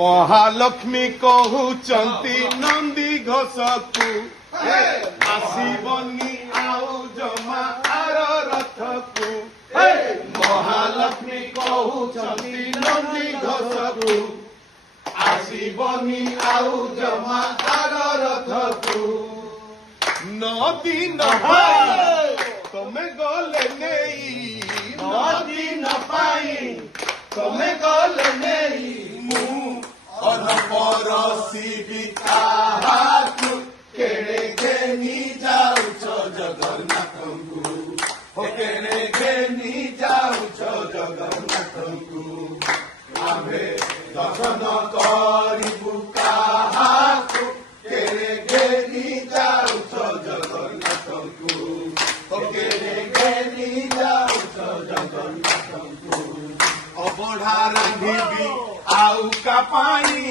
महालक्ष्मी कहूचंती नंदी घोषकू आसीबनी आउ जमा आर रथकू महालक्ष्मी कहूचंती नंदी घोषकू आसीबनी आउ जमा आर रथकू नदी नपाई तमे गले नहीं नदी नपाई तमे गले नहीं परसी बिकाहातु केड़े घेनी जाउछ जगन्नाथंकु केड़े घेनी जाउछ जगन्नाथंकु आमे दर्शन करिबु काहाकु केड़े घेनी जाउछ जगन्नाथंकु केड़े घेनी जाउछ जगन्नाथंकु अबढ़ा रांधिबी आउ कापाई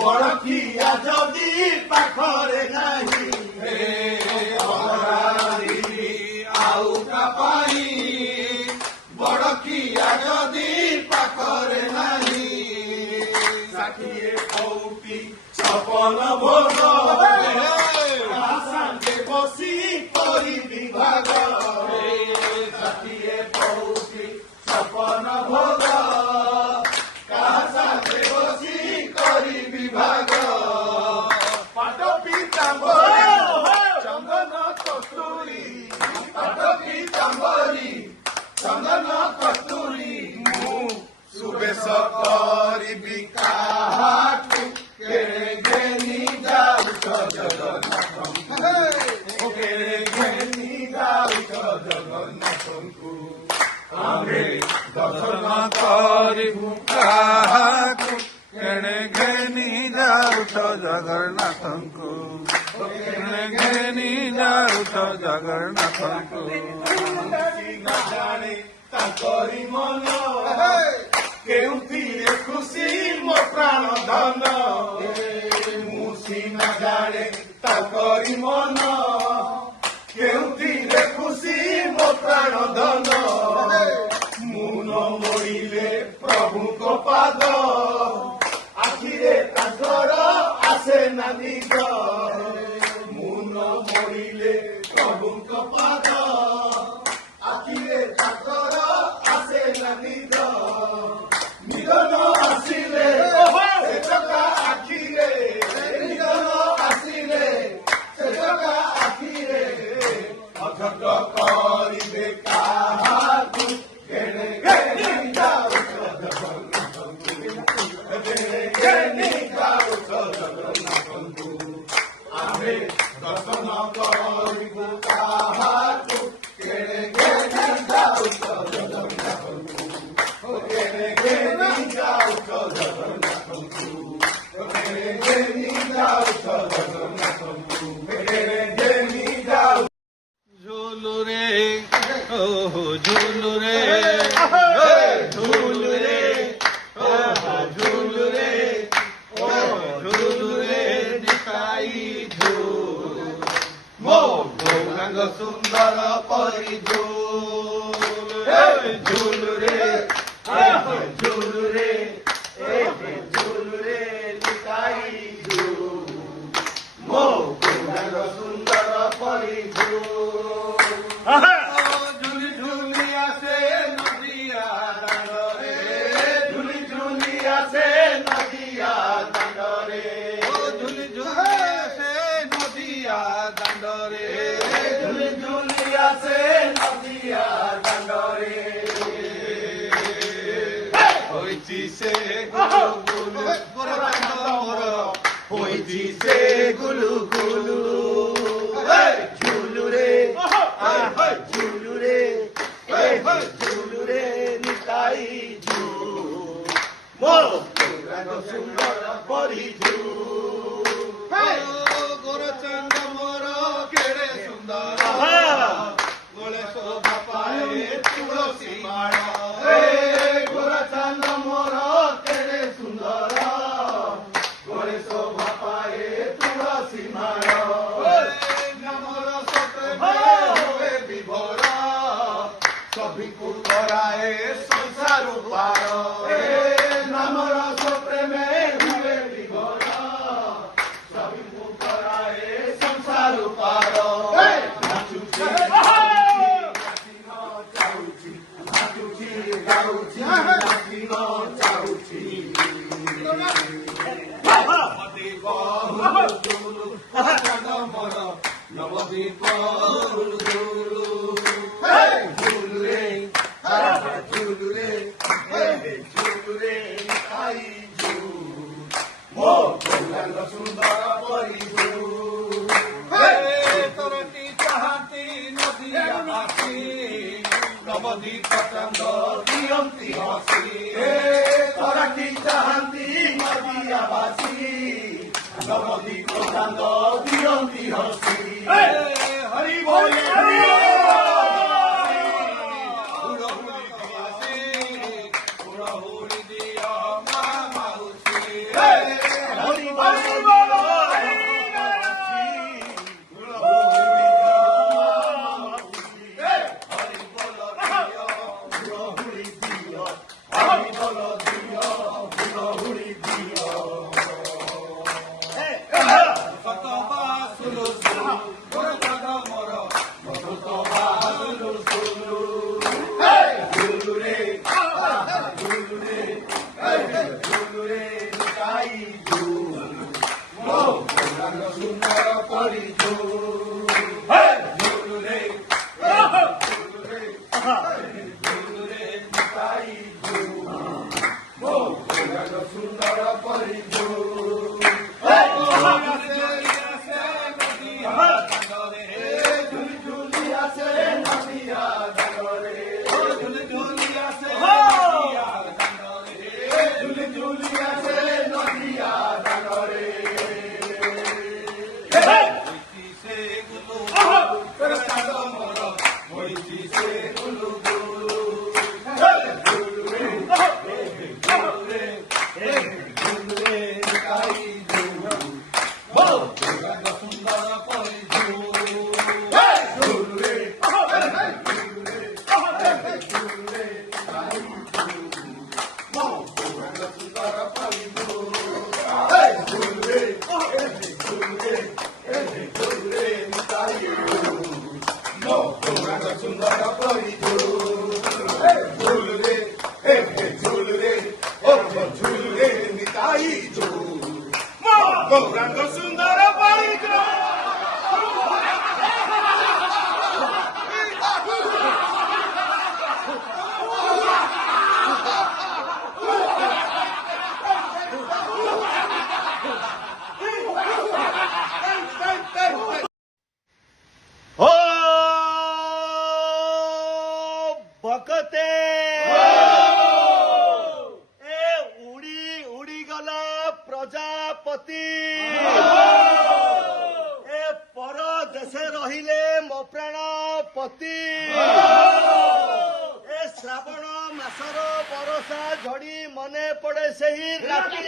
बड़किया जदि पाखरे नाही आउ कापाई बड़किया जदि पाखरे नाही षाठिए कौटी छपन भोग आसांते बसी करी विभाग षाठिए कौटी छपन भोग विभाग पाट पीताम्बरी चंदन कस्तूरी पाट पीताम्बरी चंदन कस्तूरी सुबेश करिबी काहाकु केड़े घेनी जाउछ जगन्नाथंकु केड़े घेनी जाउछ जगन्नाथंकु आमे दर्शन करिबु काहाकु केड़े घेनी जाउछ जगन्नाथंकु केड़े घेनी जाउछ जगन्नाथंकु न जाने ताकरी मन केउथिरे खुशी मो प्राण धन मुसी न जाने ताकरी मन केउथिरे खुशी मो प्राण धन मुन मोड़िले प्रभु को पाद आखिरे तांकर आसे ना निज मुन मोड़िले प्रभु को पाद आखिरे तांकर आसे ना निज मिलन आसिले सेचका आखिरे मिलन आसिले सेचका आखिरे अघट करिबे काहाकु केड़े घेनी जाउछ जगन्नाथंकु आमे दर्शन करिबु काहाकु केड़े घेनी जाउछ जगन्नाथंकु केड़े घेनी जाउछ जगन्नाथंकु केड़े घेनी जाउछ जगन्नाथंकु केड़े घेनी जाउछ झूलू रे ओ झूलू रे झूलू रे झूलू रे झूलू रे निताई झूल मो गौरांग सुंदर परी झूल झूलू रे झूलू रे झूलू रे निताई झूल मो गौरांग सुंदर परी झूल झूली झूली आसे नदिया दांडरे झूली झूली आसे नदिया दांडरे झूली झूली आसे नदिया दांडरे झूली झूली आसे नदिया दांडरे होइची से गुलु गुलु गोरकांड मोर होइची से गुलु गुलु झूलू रे झूलू रे झूलू रे निताई झूल मो गौरांग सुंदर परी झूल गोरचंद मोर केड़े सुंदर गोले शोभा पाए तुलसी माळ गोरचंद मोर केड़े सुंदर गोले शोभा पाए तुलसी माळ सभी को कराए संसार पार नाम रस प्रेमे ଦିଅନ୍ତି ହସି ତରାଟି ଚାହାନ୍ତି ନଦିଆବାସୀ ନବଦୀ ପ୍ରଧାନ ଦିଅନ୍ତି ହସି ହରି ବୋଲେ ভকতে এ উড়ি উড়ি গলা প্রজাপতি এ পর দেশে রহিলে মো প্রাণপতি এ শ্রাবণ মাসর বরষা ঝড়ি মনে পড়ে সেই রাতি